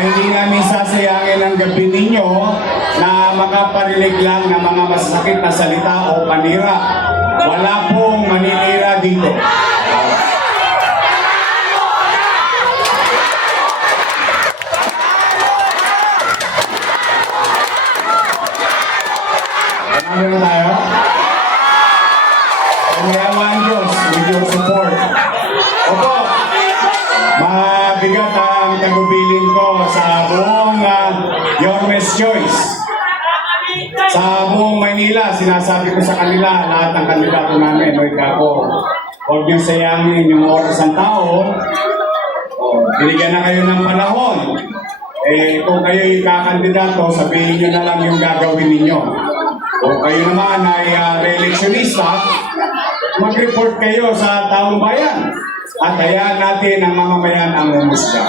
hindi namin sasayangin ang gabi ninyo na makaparinig lang ng mga masakit na salita o panira. Wala pong maninira dito. Ano na tayo? Pangyawan Diyos with your support. Opo, mabigat ang tagubilin ko sa buong Yormes Choice. Sa buong Maynila, sinasabi ko sa kanila, lahat ng kandidato namin, huwag niyong sayangin yung oras ng tao. Binigyan na kayo ng panahon. Kung kayo yung kakandidato, sabihin niyo na lang yung gagawin ninyo. Kung kayo naman ay re-electionista, mag-report kayo sa taong bayan. At hayaan natin ang mamamayan ang umusga.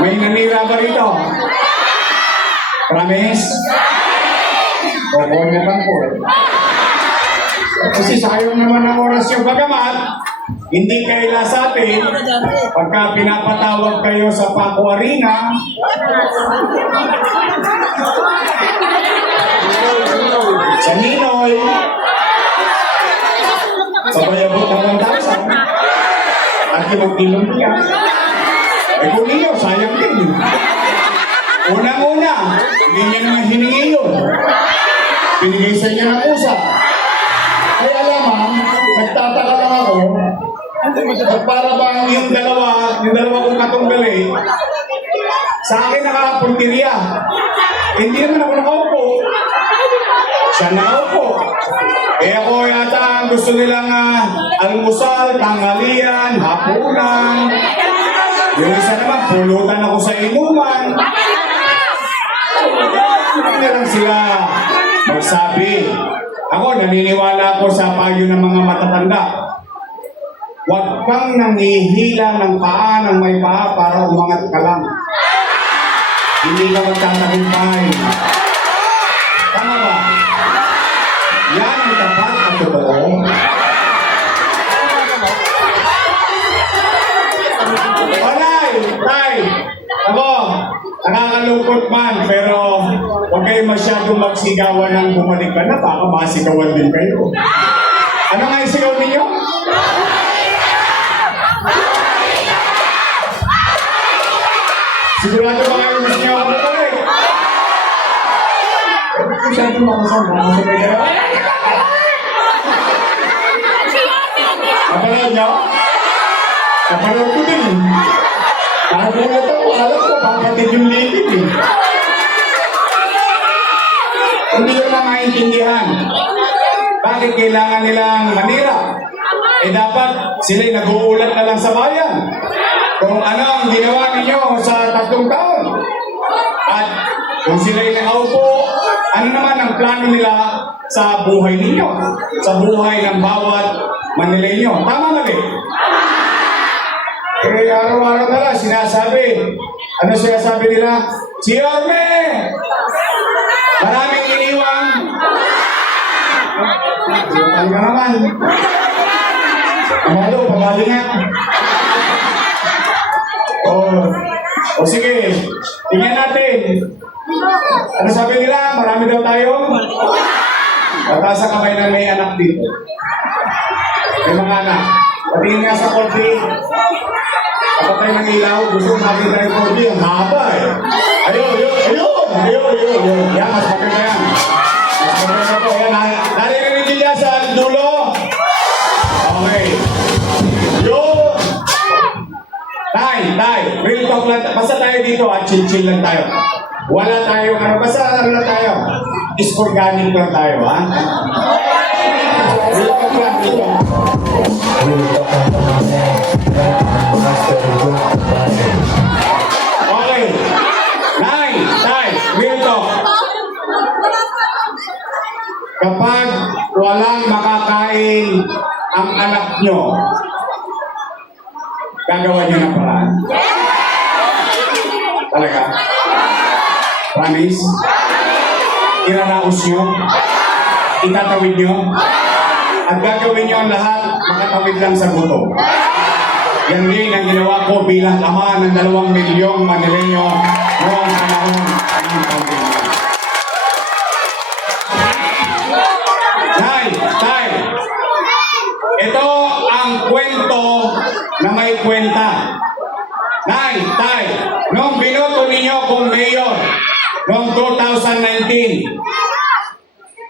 May nanira ba rito? Promise? Oo naman po. Kasi sayang naman ang oras yung bagamat, hindi kayo sa atin, pagka pinapatawag kayo sa Paco Arena, sa Ninoy, sa Bayabot ng 1,000, at kilong-kilong niya. Kung ninyo, sayang din. Unang-una, hindi niya naman hiningi yun. Binigay sa inyo ng usa. Kaya lamang, nagtataka lang ako, para bang yung dalawa kong katunggali, sa akin nakapuntirya. Hindi naman ako nakaupo. Siya nakaupo. Ako yata ang gusto nilang almusal, tanghalian, hapunan. Yung isa naman, pulutan ako sa inuman. Hindi lang sila magsabi. Ako, naniniwala ako sa payo ng mga matatanda. Huwag kang nangihila ng paa ng may paa para umangat ka lang. Hindi ka magtatagumpay. Tama ba? Yan ang tapat at totoo. Alay! Tay! Ako, nakakalungkot man, pero huwag kayo masyadong magsigawan ng bumalik ka na, baka masigawan din kayo. Ano nga yung sigaw ninyo? Sigurado ba kayo gusto niyo ako bumalik? Masyado makasama. Kapanood niyo? Kapanood ko din. Nagulat ako. Alam ko, kapatid yung litig eh. Hindi nyo na maintindihan. Bakit kailangan nilang manira? Dapat sila'y nag-uulat na lang sa bayan. Kung ano ang ginawa ninyo sa 3 taon. At kung sila'y nakaupo, ano naman ang plano nila sa buhay ninyo? Sa buhay ng bawat Manileño. Tama mali? Araw-araw na lang sinasabi. Ano sinasabi nila? Si Yorme! Maraming iniwan. Ano ka naman? Pamalo nga. O sige, tingnan natin. Ano sabi nila? Marami daw tayo? Pataas sa kamay na may anak dito. May mga anak. Patingin nga sa korte. Kapatay ng ilaw. Gusto makita yung korte. Ang haba eh. Ayun. Yan, mas maganda yan. Mas maganda po. Yan, narinig niya sa dulo. Okay. Yun. Tay. Real talk lang. Basta tayo dito at chill lang tayo. Wala tayo, basta lang tayo. Isorganic lang tayo, ha? Real talk lang dito. Okay. Tay, real talk. Kapag walang makakain ang anak nyo, gagawa nyo ng paraan. Talaga? Promise? Iraraos nyo? Itatawid nyo? At gagawin nyo ang lahat, makatawid lang sa gutom. Yan din ang ginawa ko bilang ama ng 2 milyong Manileño noong panahon ng pandemya. Nay, tay, ito ang kwento na may kwenta. Nay, tay, nung binoto ninyo kong mayor noong 2019,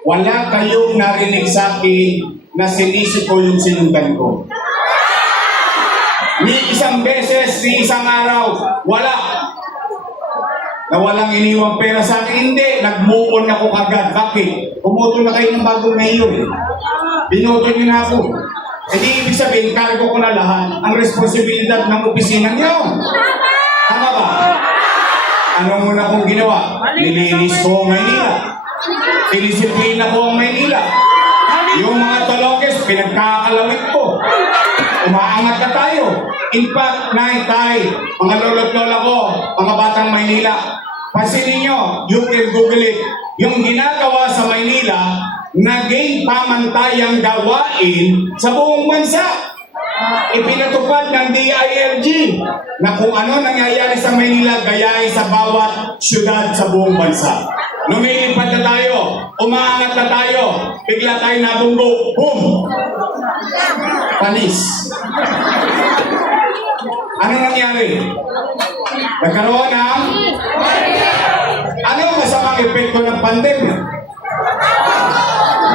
wala kayong narinig sa akin na sinisiko yung sinundan ko. Ni isang beses, ni isang araw, wala. Na walang iniwang pera sa akin, hindi. Nag-move-on ako kagad. Bakit? Pumoto na kayo ng bagong mayor. Binoto niyo na ako. Hindi ibig sabihin, cargo ko na lahat ang responsibilidad ng opisina niyo. Tama ba? Anong muna kong ginawa? Nilinis ko ang Maynila. Dinisiplina ko ang Maynila. Yung mga talokes, pinagkakalawit ko. Umaangat na tayo. In fact, tay, mga lolo't lola ko, mga batang Maynila, pansinin nyo, you can Google it. Yung ginagawa sa Maynila, naging pamantayang gawain sa buong bansa. Ipinatupad ng DILG na kung ano nangyayari sa Maynila, gayahin sa bawat syudad sa buong bansa. Lumilipad na tayo, umaangat na tayo, bigla tayo nabunggo, boom! Panis. Ano nangyari? Nagkaroon ng... Ano ang masamang epekto ng pandemya?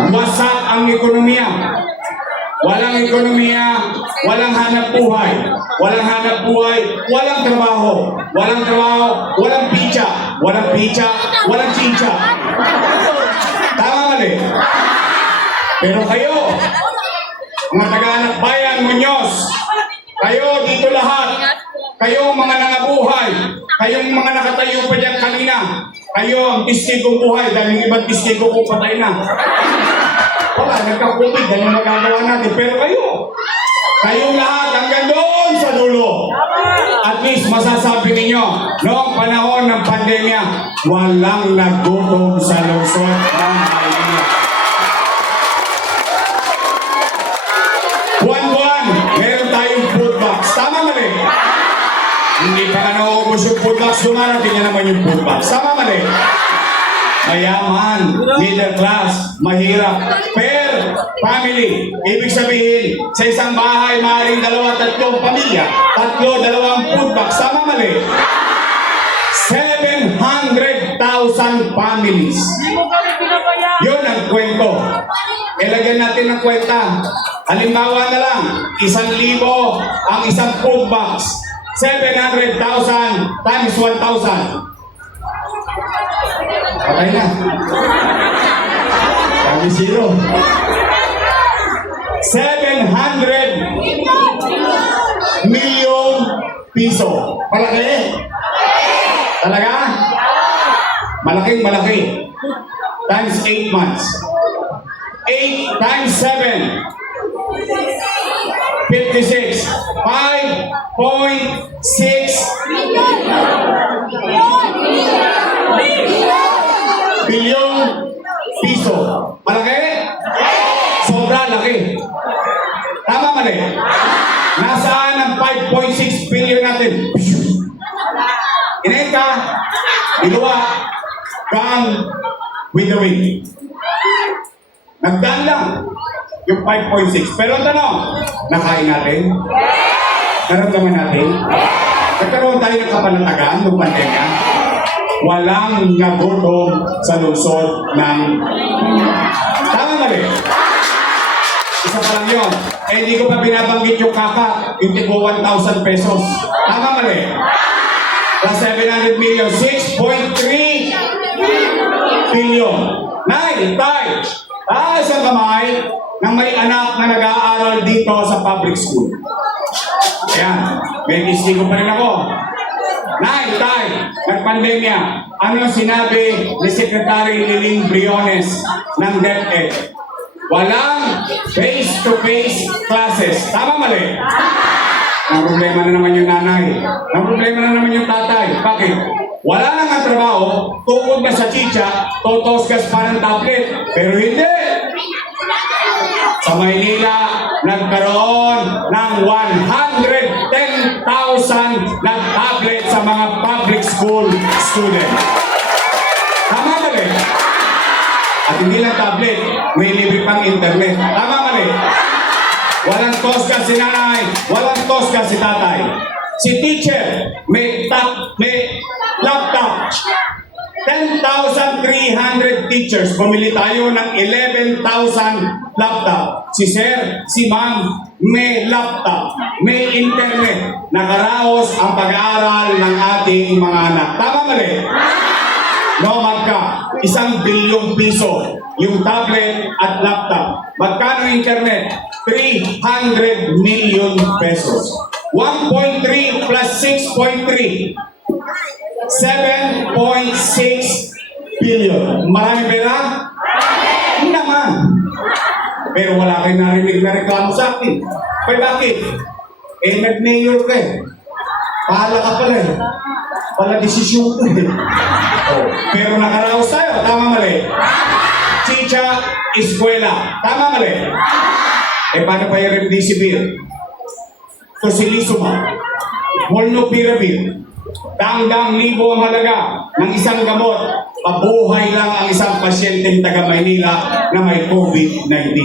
Wasak ang ekonomiya. Walang ekonomiya, walang hanap buhay. Walang hanap buhay, walang trabaho. Walang trabaho, walang pizza. Walang pizza, walang chicha. Tama mali. Pero kayo, mga taga-anak bayan, Muñoz, kayo dito lahat, kayo mga nangabuhay, kayong mga nakatayo pa dyan kanina, kayo ang testigong buhay dahil yung ibang testigo ko patay na. Wala, nagka-COVID, dahil magagawa natin. Pero kayong lahat hanggang doon sa dulo. At least masasabi ninyo, noong panahon ng pandemya, walang nagutom sa lungsod ng Maynila. Buwan-buwan, meron tayong food box. Tama mali? Hindi pa na nauubos yung food box, dumarating na naman yung food box. Tama mali? Mayaman, middle class, mahirap, per family. Ibig sabihin, sa isang bahay, maaaring 2-3 pamilya, 2 food box. Tama mali? 700,000 families. Yun ang kwento. Ilagyan natin ng kwenta. Halimbawa na lang, 1,000 ang isang food box. 700,000 times 1,000. Patay na. Kami 0. 700 million piso. Malaki? Talaga? Malaking malaki. Times 8 months. 8 times 7. 56. 5.6 bilyong piso. Malaki? Sobra laki. Tama mali? Nasaan ang 5.6 billion natin? Inayin ka, iluwa, gone with the wind. Nagdaan lang yung 5.6. Pero ang tanong, nakain natin? Naramdaman natin? Nagkaroon tayo ng kapanatagan ng pandemya? Walang nagutom sa lungsod ng... Tama mali? Isa pa lang yun. Eh, hindi ko pa binabanggit yung kaka, yung tipo 1,000 pesos. Tama mali? Plus 700 million, 6.3 billion. Nay, tay, taas ang kamay ng may anak na nag-aaral dito sa public school. Ayan, may testigo pa rin ako. Nay, tay, nagpandemya, ano yung sinabi ni Secretary Liling Briones ng DepEd? Walang face-to-face classes. Tama mali? Ang problema na naman yung nanay. Ang problema na naman yung tatay. Bakit? Wala nang ang trabaho, tukod na sa chicha, totosgas pa ng tablet. Pero hindi! Sa Maynila, nagkaroon ng 110,000 na tablet sa mga public school student. Tama mali? At hindi lang tablet, may libre pang internet. Tama mali? Walang tosca si nanay, walang tosca si tatay. Si teacher, may laptop. 10,300 teachers, bumili tayo ng 11,000 laptop. Si sir, si ma'am, may laptop, may internet. Nakaraos ang pag-aaral ng ating mga anak. Tama mali? No, magka, 1 bilyong piso yung tablet at laptop. Magkano internet? 300 million pesos. 1.3 plus 6.3. 7.6 billion. Marami pera? Hindi naman. Pero wala kayo narinig na reklamo sa akin. Pero bakit? Nag-mayor ka eh. Pahala ka pala eh. Pala desisyon ko eh. Pero nakaraos tayo. Tama mali? Chicha, eskwela. Tama mali? Paano pa yung remdesivir? Tocilizumab. Molnupiravir. Dang-dang libo ang halaga ng isang gamot. Mabuhay lang ang isang pasyenteng taga Maynila na may COVID-19.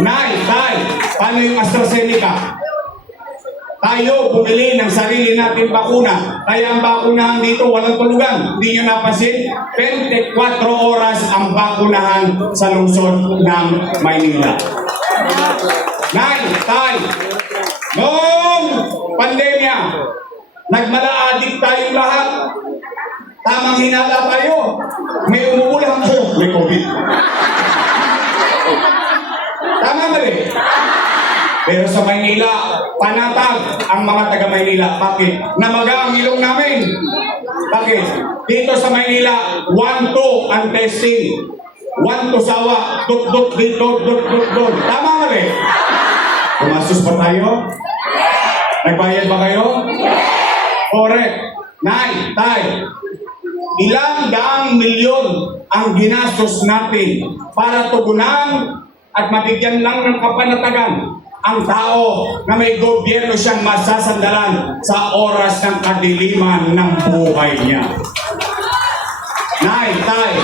Nay, tay, paano yung AstraZeneca? Tayo bumili ng sarili natin bakuna. Kaya ang bakunahan dito walang tulugan. Hindi nyo napansin? 24 oras ang bakunahan sa lungsod ng Maynila. Nay, tay, noong pandemya, nagmala-adik tayong lahat. Tamang hinala tayo. May umuulang po. May COVID. Tama mali? Pero sa Maynila, panatag ang mga taga Maynila. Bakit? Namaga ang ilong namin. Bakit? Dito sa Maynila, 1-2 ang testing. 1 to sawa. Dut-dut dito, dut-dut-dut. Tama mali? Pumastos pa tayo? Nagbayad ba kayo? Correct. Nay, tay, ilang daang milyon ang ginastos natin para tugunan at mabigyan lang ng kapanatagan ang tao na may gobyerno siyang masasandalan sa oras ng kadiliman ng buhay niya. Nay, tay,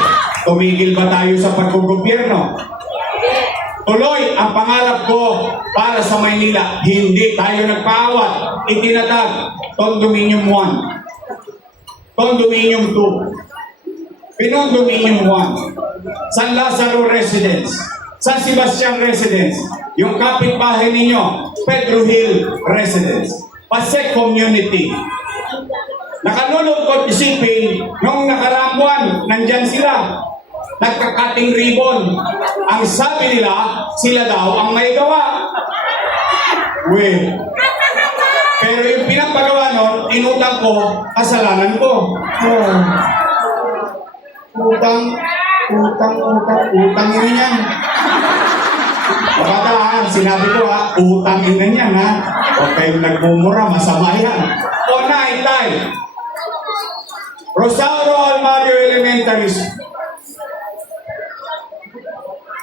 tumigil ba tayo sa paggogobyerno? Tuloy ang pangarap ko para sa Maynila. Hindi tayo nagpaawat. Itinatag Condominium 1, Condominium 2, Pinondominium 1, San Lazaro Residence, San Sebastian Residence, yung kapitbahay ninyo, Pedro Hill Residence, Pasek Community. Nakalulungkot isipin, nung nakaraang buwan, nandyan sila. Nagkakating ribbon. Ang sabi nila, sila daw ang may gawa. Weh. Pero yung pinapagawa nun, inutang ko, kasalanan ko. Utang yun yan. Kabataan, sinabi ko ha, utang yun yan ha. Huwag kayong nagmumura, masama yan. O nay, tay. Rosauro Almario Elementary School.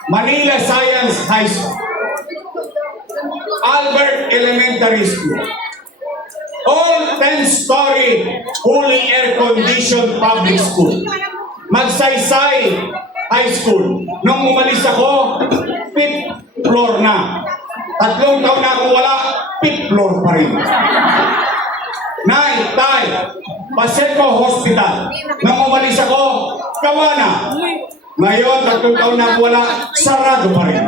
Manila Science High School, Albert Elementary School, all 10-story, fully air-conditioned public school. Magsaysay High School. Nung umalis ako, 5th floor na. 3 taon na akong wala, 5th floor pa rin. Nay, tay, Paseco Hospital. Nung umalis ako, gawa na. Ngayon, 3 taon na wala, sarado pa rin.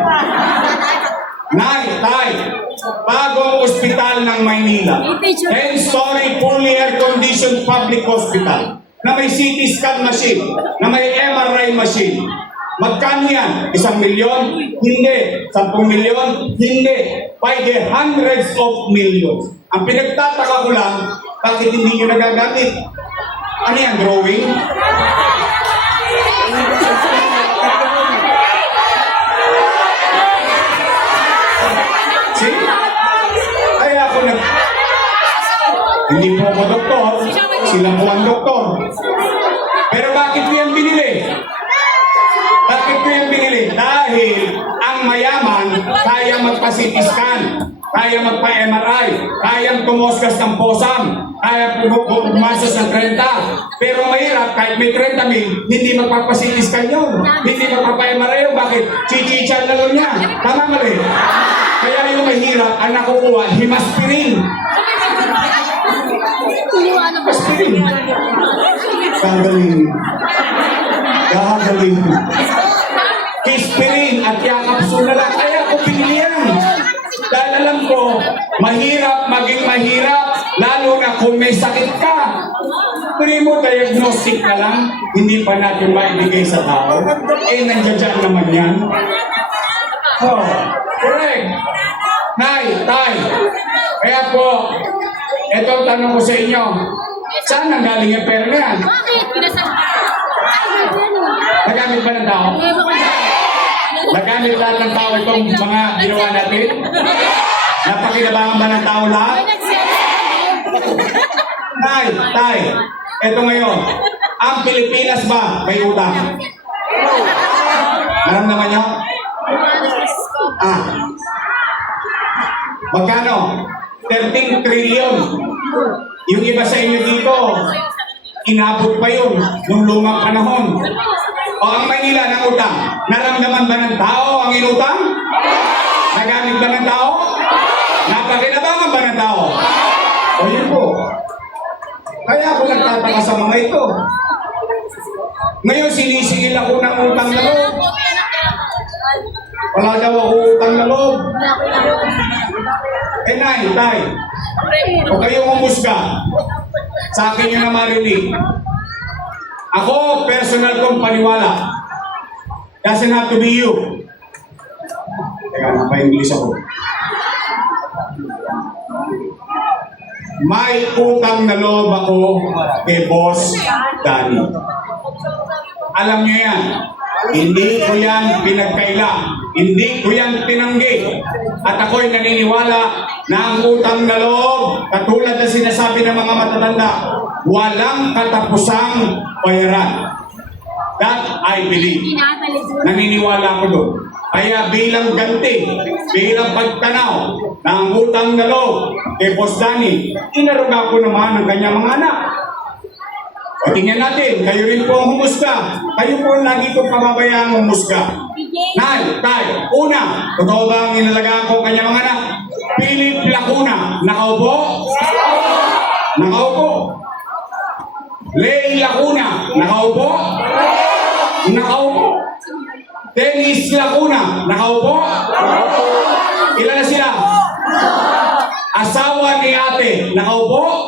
Nay, tay, bagong ospital ng Maynila. 10-story, fully air-conditioned public hospital na may CT scan machine, na may MRI machine. Magkano yan? 1 milyon? Hindi. 10 milyon? Hindi. By the hundreds of millions. Ang pinagtataka ko lang, bakit hindi nyo nagagamit? Ano yan, drawing? See? Ay ako hindi po ako doktor, sila po ang doktor. Pero bakit ko yan binili? Bakit ko yan binili? Dahil ang mayaman kaya kayang magpa-CT scan, kaya magpa-MRI, kayang tumosgas ng posam, kaya pumasas ng 30. Pero mahirap, kahit may 30,000, hindi magpapa-CT scan yun. Hindi magpapa-MRI yun. Bakit? Chichichan na lang niya. Tama mali. Kaya yung mahirap, ang nakukuha, himaspirin. Himaspirin. Gagaling. Gagaling. Kispirin at yakapsula lang. Kaya ako pinili yan. Dahil alam ko, mahirap maging mahirap, lalo na kung may sakit ka. Primo diagnostic na lang, hindi pa natin maibigay sa tao. Eh, nandiyan naman yan. Oh, correct. Nay, tay. Kaya po, ito ang tanong ko sa inyo. Saan nanggaling yung pera na yan? Bakit? Nagamit ba ng tao? Nagamit lahat ng tao itong mga ginawa natin? Napakinabangan ba ng tao lahat? Tay, tay, eto ngayon. Ang Pilipinas ba may utang? Naramdaman niyo? Magkano? 13 trillion. Yung iba sa inyo dito, inabot pa yun nung lumang panahon. O ang Manila ng utang, naramdaman ba ng tao ang inutang? Nagamit ba ng tao? Napakinabangan ba ng tao? O yun po. Kaya ako nagtataka sa mga ito. Ngayon sinisingil ako ng utang na loob. Wala daw ako utang na loob. Eh nay, tay, o kayong umusga, sa akin yun na marinig. Ako, personal kong paniwala. Doesn't have to be you. Teka, napa-English ako. May utang na loob ako kay Boss Danny. Alam niyo yan. Hindi ko yan pinagkaila. Hindi ko yan tinanggi. At ako'y naniniwala na ang utang na loob, katulad na sinasabi ng mga matatanda, walang katapusang bayaran. That I believe. Naniniwala ko doon. Kaya bilang ganti, bilang pagtanaw ng utang na loob kay Boss Danny, inaruga ko naman ang kanyang mga anak. O tingnan natin, kayo rin po ang humusga. Kayo po lagi kong pababayaan humusga. Nay, tay, una, totoo ba ang inalagaan ko kanyang mga anak? Philip Lacuna, nakaupo? Nakaupo. Lay Lacuna, nakaupo? Nakaupo. Dennis Lacuna, nakaupo? Ilan na sila? Asawa ni ate, nakaupo?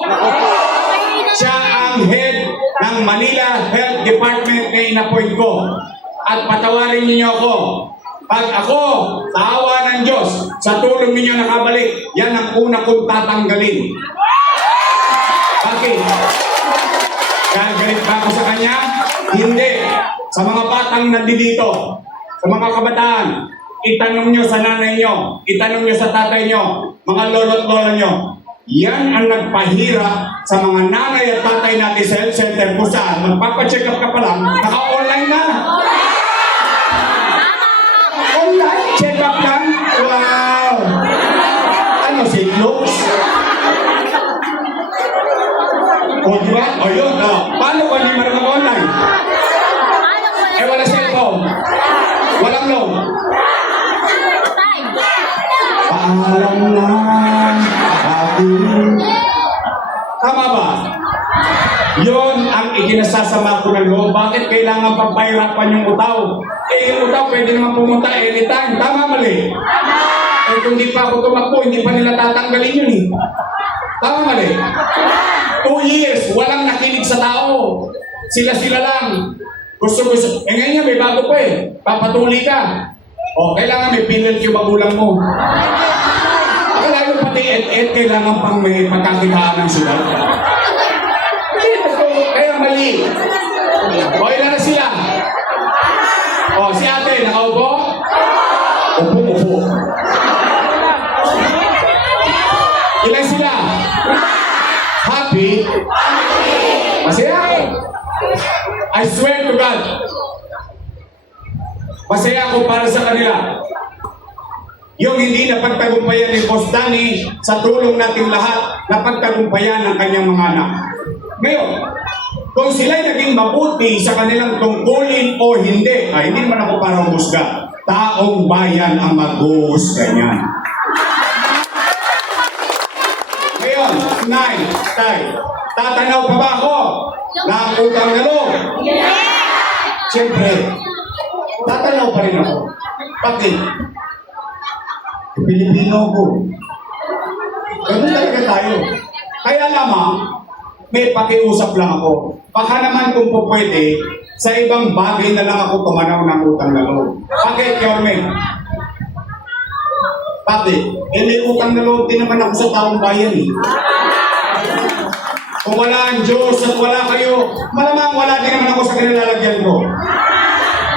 Siya ang head ng Manila Health Department na in-appoint ko. At patawarin niyo ako. Pag ako, sa awa ng Diyos, sa tulong ninyo nakabalik, yan ang una kong tatanggalin. Bakit? Gagalit ba ako sa kanya? Hindi. Sa mga batang nandito, sa mga kabataan, itanong nyo sa nanay nyo, itanong nyo sa tatay nyo, mga lolo't lola nyo. Yan ang nagpahirap sa mga nanay at tatay natin sa health center kung saan magpapacheck up ka pa lang, naka-online na. Online check up lang? Wow! Ano, si looks? O, diba? O yun, paano kung hindi marunong online? Eh, wala cellphone. Walang load. Paalam na ating... Tama ba? Yon ang ikinasasama ko ng loob. Bakit kailangan papahirapan yung utaw? Eh, yung utaw pwede naman pumunta anytime. Tama mali? Eh, kung di pa ako tumakbo, hindi pa nila tatanggalin yun eh. Tama mali? 2 years, walang nakinig sa tao. Sila-sila lang. Gusto. Eh ngayon may bago pa eh. Papatuli ka. O, kailangan may penalty yung magulang mo. Akala yung pati kailangan pang may pagkakitaan ng sila. Kaya mali. O, ilan na sila? O, si ate, nakaupo? Upo. Ilan sila? Happy? Masaya? I swear to God. Masaya ako para sa kanila. yung hindi napagtagumpayan ni Boss Danny sa tulong nating lahat, napagtagumpayan ng kanyang mga anak. Ngayon, kung sila'y naging mabuti sa kanilang tungkulin o hindi, ay hindi naman ako para umusga. Taong bayan ang mag-uusga niyan. Ngayon, Nay, Tay, tatanaw pa ba ako na ang utang na loob? Siyempre, tatanaw pa rin ako. Bakit? Pilipino ko. Ganun talaga tayo. Kaya lamang, may pakiusap lang ako. Baka naman kung po pwede, sa ibang bagay na lang ako tumanaw ng utang na loob. Bakit, Yorme? Bakit? Eh, may utang na loob din naman ako sa taong bayan eh. Kung wala ang Diyos at wala kayo, malamang wala din naman ako sa kanilalagyan ko.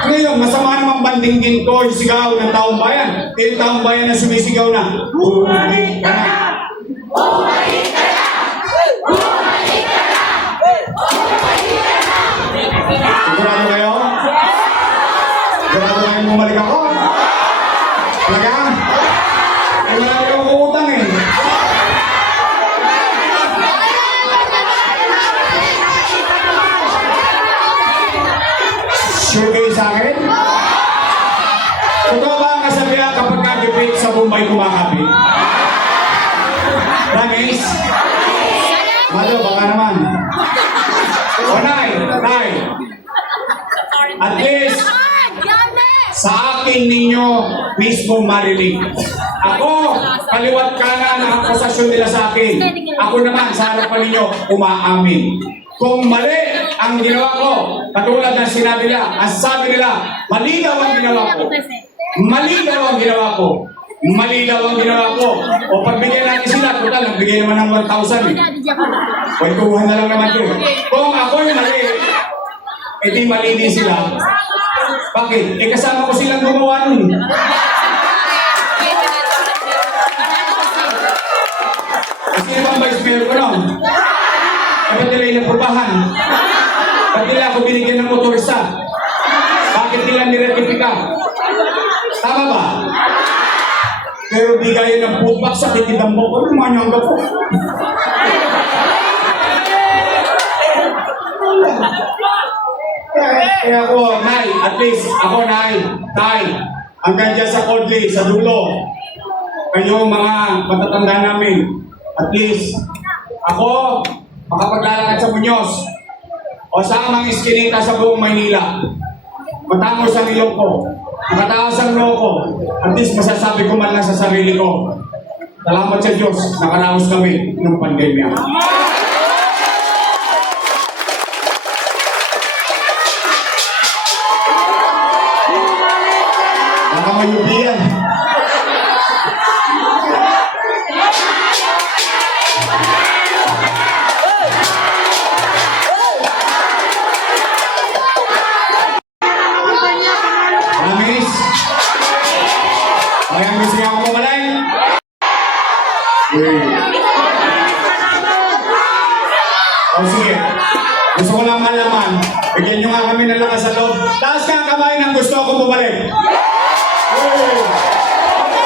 Ngayon, masama namang bandinggin ko yung sigaw ng taong bayan. Eh, yung taong bayan na sumisigaw na, bumalik ka na. Bumalik ka na! Bumalik ka na! Bumalik ka na! Sigurado kayo? Sigurado kayo bumalik ako? Talaga? Eh, wala kayong utang eh. Sure kayo sa akin? Totoo ba ang kasabihan kapag ka-debate sa Bombay kumakapit? Promise? Malo, baka naman. O Nay, Nay. At least, sa akin ninyo mismo marinig. Ako, kaliwat kanan ang akusasyon nila sa akin. Ako naman, sa harapan ninyo, umaamin. Kung mali ang ginawa ko, katulad ng sinabi nila, ang sabi nila, mali daw ang ginawa ko. Mali daw ang ginawa ko. Mali daw ang ginawa ko. O pagbigyan natin sila, total, nagbigay naman ng 1,000 eh. Kwentuhan na lang naman yun. Kung ako'y mali, edi mali din sila. Bakit? Eh kasama ko silang gumawa nun. Kasi naman vice mayor ko nun. Ba't nila inaprubahan? Ba't nila ako binigyan ng motorista? Bakit nila niretifika? Tama ba? Pero bigayan ng pupak sa kitidam mo ko, lumanyangga ko. Kaya ako, Nay, at least, ako, Nay, Tay, hanggang dyan sa Kodli, sa dulo, kayo mga matatanda namin, at least, ako, makapaglalakad sa Muñoz, o sa amang iskinita sa buong Maynila, matangos ang ilong ko, makataas ang loob ko, at least masasabi ko man lang sa sarili ko, salamat sa Diyos, nakaraos kami ng pandemya. Baka mayubiyan. Promise? Kaya gusto niya ako mamalay? O sige, gusto ko lang malaman. Bigyan nyo nga kami ng lakas sa loob. Taas ka ang kamay ng gusto ko bumalik.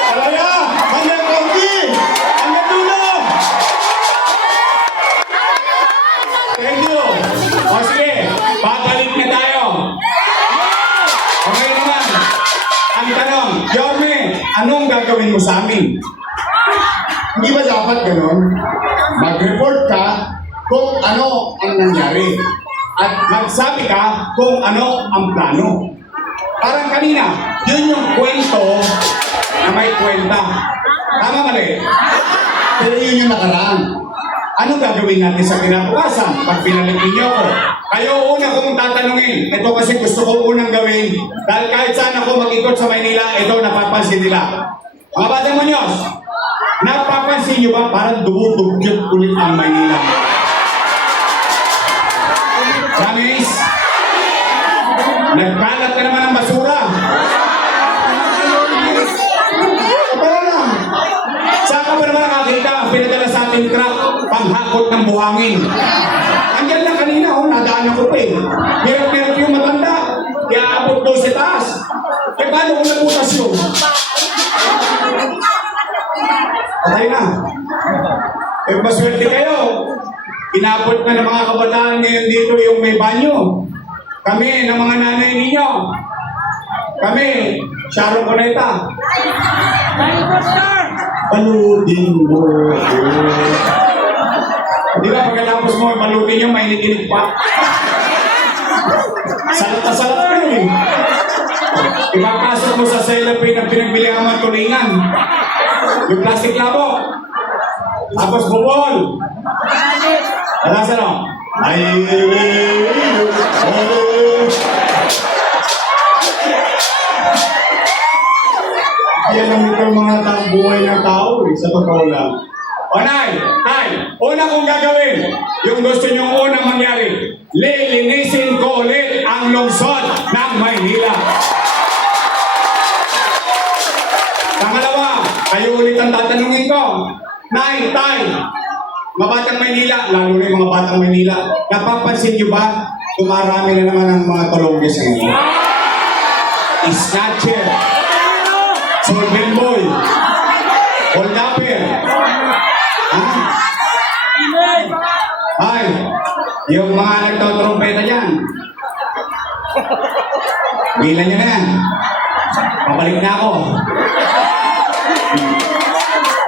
Alaya! Hanggang konti! Hanggang dulo! Thank you! O sige, babalik na tayo. Okay naman. Ang tanong, Yorme, anong gagawin mo sa amin? Hindi ba dapat ganon? Mag-report ka kung ano ang nangyari. At magsabi ka kung ano ang plano. Parang kanina, yun yung kwento na may kwenta. Tama mali? Pero yun yung nakaraan. Anong gagawin natin sa kinabukasan pag pinalik ninyo ko? Kayo una kong tatanungin. Ito kasi gusto ko unang gawin. Dahil kahit saan ako mag-ikot sa Maynila, ito napapansin nila. Mga Bata Muñoz, napapansin nyo ba parang dumudugyot ulit ang Maynila? Promise? Nagkalat ka naman ng basura. Pero lang, saan ka ba naman nakakita ang pinadala sa ating truck panghakot ng buhangin? Andiyan lang kanina, nadaan ako pa eh. Meron yung matanda, iaabot doon sa taas. Eh paano kung nabutas yun? Inabot na ng mga kabataan ngayon dito yung may banyo. Kami, ng mga nanay ninyo. Kami, Sharon Cuneta. Baludin mo. Di ba pagkatapos mo baludin nyo, may nikinig pa. Salat na salat ka yun eh. Ipapasok mo sa cellophane na pinagbili ang mga tulingan. Yung plastic labo. Tapos bubol. Alas ano? Ay, yan ang ito mga buhay ng tao eh, sa totoo lang. O Nay, una kong gagawin, yung gusto niyong unang mangyari, lilinisin ko ulit ang lungsod ng Maynila. Pangalawa, kayo ulit ang tatanungin ko. Nay, Tay, mga batang Maynila, lalo na yung mga batang Maynila, napapansin niyo ba, tumarami na naman ang mga tulongges sa inyo? Snatcher, Solvent Boy, Hold Upper, ay, yung mga nagtotrumpeta dyan, bilan nyo na yan. Pabalik na ako.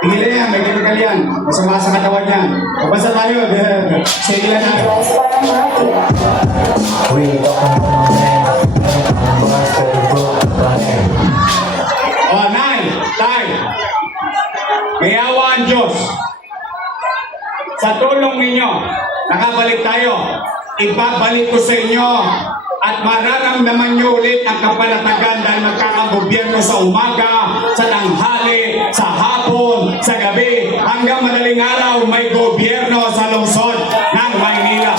Tingnan yan, may chemical yan. Masama sa katawan yan. Kapasa tayo, sige lang na. O, Nay, Tay, may awa ang Diyos. Sa tulong ninyo, nakabalik tayo. Ibabalik ko sa inyo at mararamdaman nyo ulit ang kapalatagan dahil magkakagobyerno sa umaga, sa tanghali, sa hapon, sa gabi, hanggang madaling araw may gobyerno sa lungsod ng Maynila.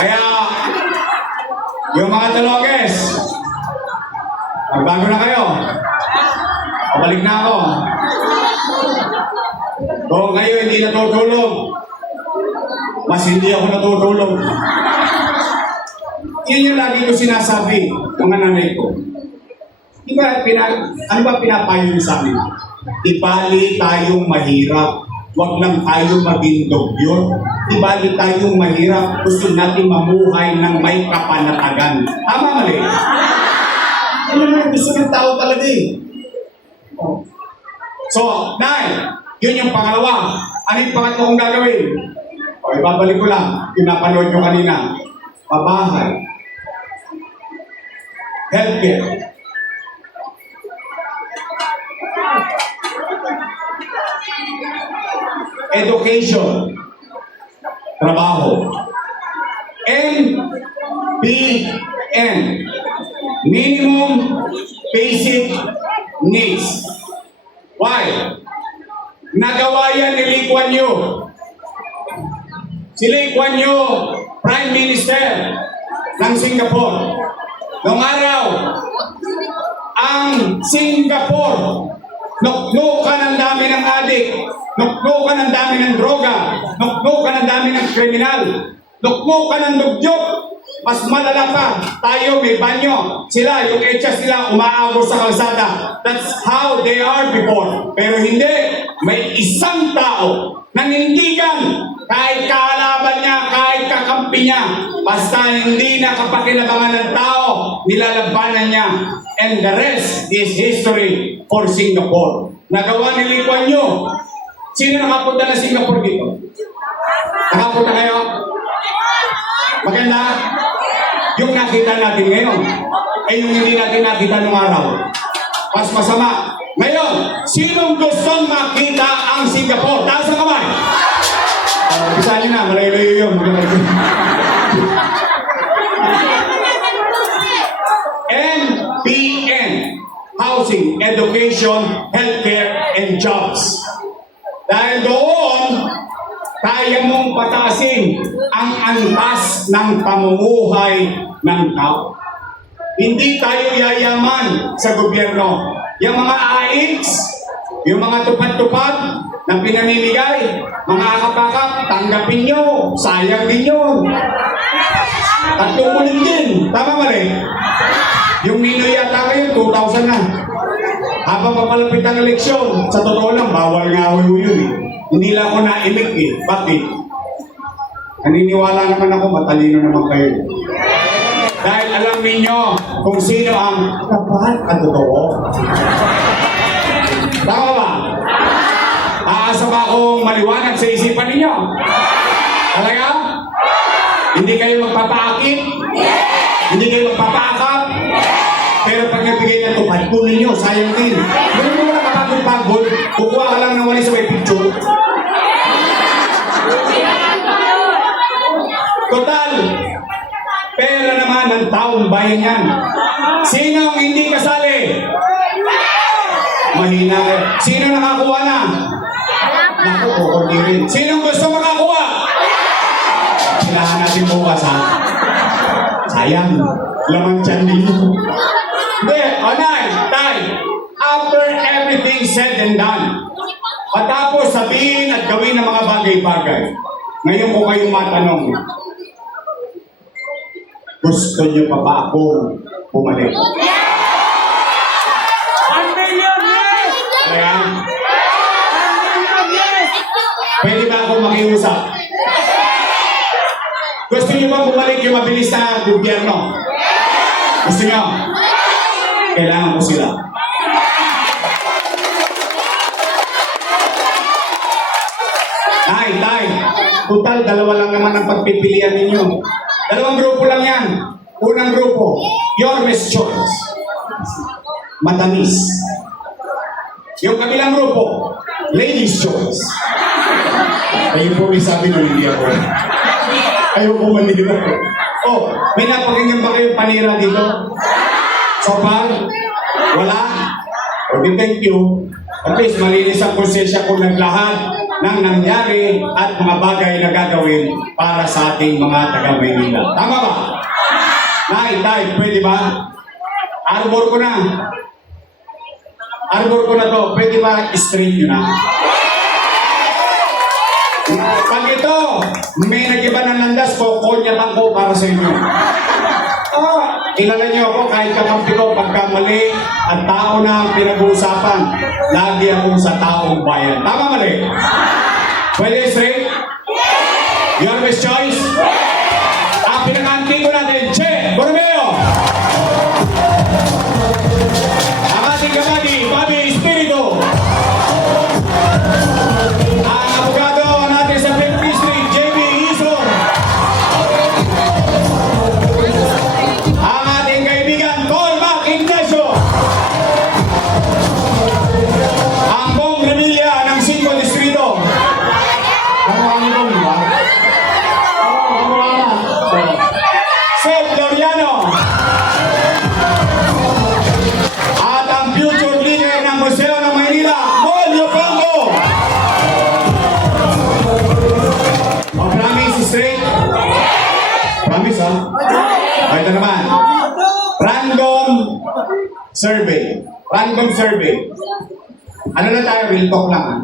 Kaya, yung mga Taloges, magbago na kayo. Pabalik na ako. Kung kayo hindi natutulog, mas hindi ako natutulog. Yun yung lagi ko sinasabi, mga nanay ko. Ano ba pinapayo niyo sa amin? Ibali tayong mahirap. Huwag lang tayong maging dugyot. Ibali tayong mahirap. Gusto natin mamuhay ng may kapanatagan. Tama, mali? Ano naman gusto ng tao talaga eh. So, Nay, yun yung pangalawa. Ano yung pangatlo kong gagawin? O, ibabalik ko lang. Yung napanood nyo kanina. Pabahay. Healthcare. Education. Trabaho. MBN. Minimum Basic Needs. Why? Nagawa yan ni Lee Kuan Yew. Si Lee Kuan Yew, Prime Minister ng Singapore. Noong araw, ang Singapore, nuknukan ang dami ng adik, nuknukan ang dami ng droga, nuknukan ang dami ng kriminal, nuknukan ang dugyot. Mas malala pa, tayo may banyo. Sila, yung echas nila, umaabot sa kalsada. That's how they are before. Pero hindi, may isang tao nanindigan kahit kaalaban niya, kahit kakampi niya. Basta hindi nakapakinabangan ng tao, nilalabanan niya. And the rest is history for Singapore. Nagawa ni Lee Kuan Yew. Sino nakapunta na Singapore dito? Nakapunta kayo? Maganda? Yung nakita natin ngayon, ay yung hindi natin nakita nung araw. Mas masama. Ngayon, sinong gustong makita ang Singapore? Taas ang kamay! Bisa nyo na, malayo-layo yun. MPN, Housing, Education, Healthcare, and Jobs. Dahil doon, kaya mong pataasin ang antas ng pamumuhay ng tao. Hindi tayo yayaman sa gobyerno. Yung mga AIX, yung mga tupad-tupad na pinamimigay, mga akap-akap, tanggapin nyo, sayang din yun. At tumunin din. Tama mali? Yung Ninoy yata kayo, 2,000 na. Habang papalapit ang eleksyon, sa totoo lang, bawal nga ho yun eh. Hindi lang ako naimik eh. Bakit? Naniniwala naman ako, matalino naman kayo. Dahil alam ninyo kung sino ang tapat at totoo. Tama ba? Aasa ba akong maliwanag sa isipan ninyo? Talaga? Hindi kayo magpapaakit? Hindi kayo magpapaakap? Pero pag nabigay na tupad, kunin nyo, sayang din. Hindi mo na kapagod-pagod, kukuha ka lang ng wali sa may picture. Total, pera naman ng taong bayan yan. Sino ang hindi kasali? Mahina kayo. Sino nakakuha na? Naku, kukundi rin. Sino gusto makakuha? Silahan natin bukas ha. Sayang, laman tiyan ninyo. Hindi, Onay, Tay, after everything said and done, matapos sabihin at gawin ng mga bagay-bagay, ngayon ko kayong matanong, gusto niyo pa ba akong bumalik? 1 million, yes! Kaya, 1 million, yes! pwede ba akong makiusap? Gusto niyo ba bumalik yung mabilis na gobyerno? Gusto niyo? Kailangan ko sila. Tay, total, dalawa lang naman ang pagpipilian ninyo. Dalawang grupo lang yan. Unang grupo, your best choice. Matamis. Yung kabilang grupo, ladies' choice. Ayun po may sabi na hindi ako. Ayaw po manila ko. Oh, may napakinggan ba kayong panira dito? So far? Wala? Okay, thank you. At least malinis ang konsensya ko ng lahat ng nangyari at mga bagay na gagawin para sa ating mga taga-Maynila. Tama ba? Tay, pwede ba? Arbor ko na. Arbor ko na to. Pwede ba straight yun na? Pag ito, may nag-iba ng landas ko, konyatan ko para sa inyo. Oh, kilala niyo ako kahit kakampi ko pagkamali at tao na ang pinag-uusapan. Lagi akong sa taong bayan. Tama mali? Pwede straight? Your best choice? Ang pinaka-anting ko natin, Che Borromeo! Ang ating kabady, Bobby Espiritu! Ang abogado natin sa Fifth District, JB Iso! Ang ating kaibigan, Cormac Ignacio! Ang Bong Revilla ng 5 Distrito! Ano ko, di ba? Seth Doriano! At ang future leader ng Museo ng Maynila, Molyo Pongo! O, promise straight? Promise, ha? O, ito naman. Random survey. Random survey. Ano na tayo? Real talk lang, ha?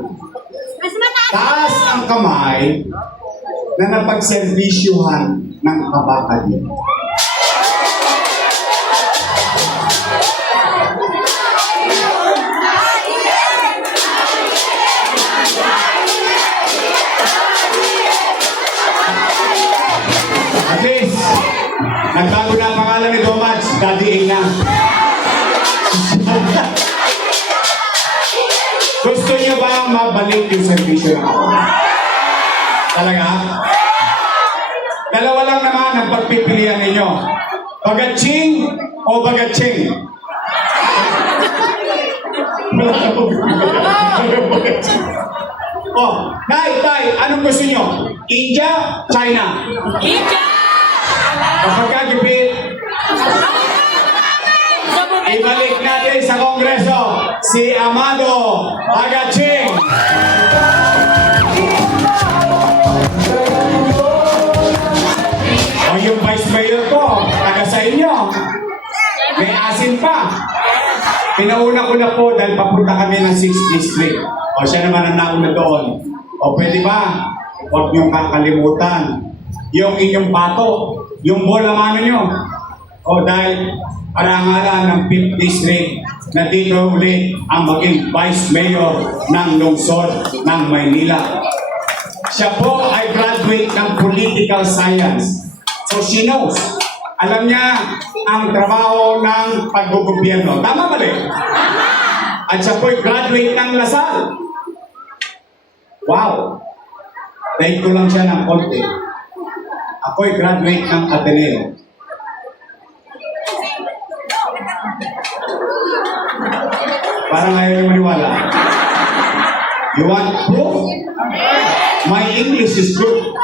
Mas mataas! Taas ang kamay na napagservisyuhan ng kabakal. At least, nagbago na ang pangalan ni Domats, Daddy A na. Gusto niyo ba mabalik yung servisyo ng ako? Talaga? Dalawa lang naman ang pagpipilian ninyo. Bagatsing o bagatsing? Oh, Tay, anong gusto niyo? India, China? India! Kapag kagipit, ibalik natin sa Kongreso si Amado Bagatsing. O yung vice mayor ko, taga sa inyo. May asin pa. Pinauna ko na po dahil papunta kami ng 6th District. O siya naman ang nauna doon. O pwede ba? Huwag niyong kakalimutan. Yung inyong bato, yung bola mano niyo. O dahil parangalan ng 5th District, na dito ulit ang maging Vice Mayor ng lungsod ng Maynila. Siya po ay graduate ng Political Science. So she knows. Alam niya ang trabaho ng paggogobyerno. Tama ba rin? At siya po ay graduate ng Lasal. Wow! Dahil ko lang siya ng konti. Ako ay graduate ng Ateneo. Parang ayaw yung maniwala. You want proof? My English is good.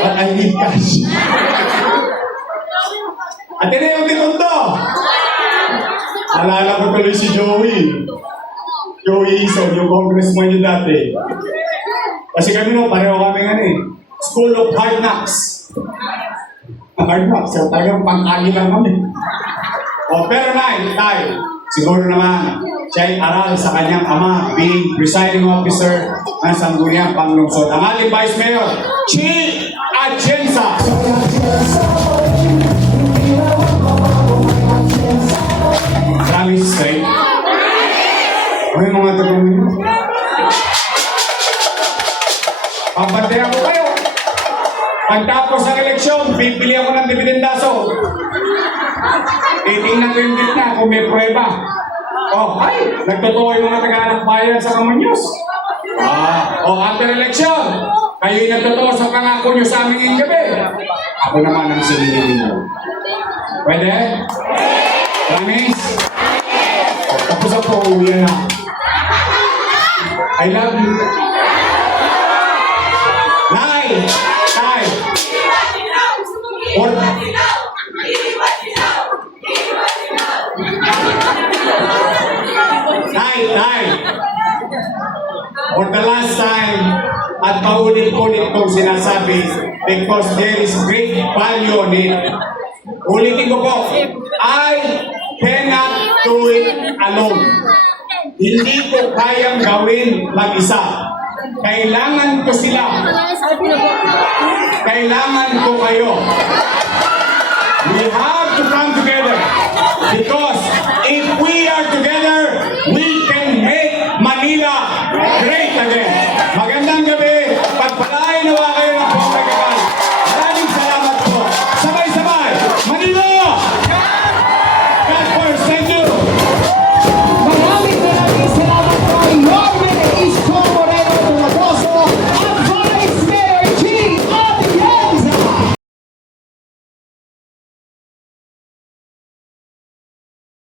But I need cash. Ateneo de Tondo! Alala ko tuloy si Joey. Joey Ison, yung congressman niyo dati. Kasi kami nung pareho kami School of Hard Knocks. Hard Knocks, so talagang pang-ali lang kami. O pero Tay, siguro naman, siya ay aral sa kanyang ama, being presiding officer ng Sangguniang Panglungsod. Ang ating Vice Mayor, Chi Atienza. Promise straight. Ano yung mga tulong nyo? Pabantayan ko kayo. Pagtapos ng eleksyon, bibili ako ng dividendaso. Titingnan ko yung gitna kung may prueba. Oh, ay, nagtotoo yung mga taga-anak bayan sa Kamunyos. After election, kayo yung nagtotoo sa pangako nyo sa aming gabi. Ako naman ang sinilin nyo. Pwede? Promise? Tapos ako, uwi na. I love you. Nay! Nay! For the last time, at paulit-ulit kong sinasabi, because there is great value on it. Ulitin ko po, I cannot do it alone. Hindi ko kayang gawin mag-isa. Kailangan ko sila. Kailangan ko kayo. We have to come together. Because if we are together, we can make Manila great again.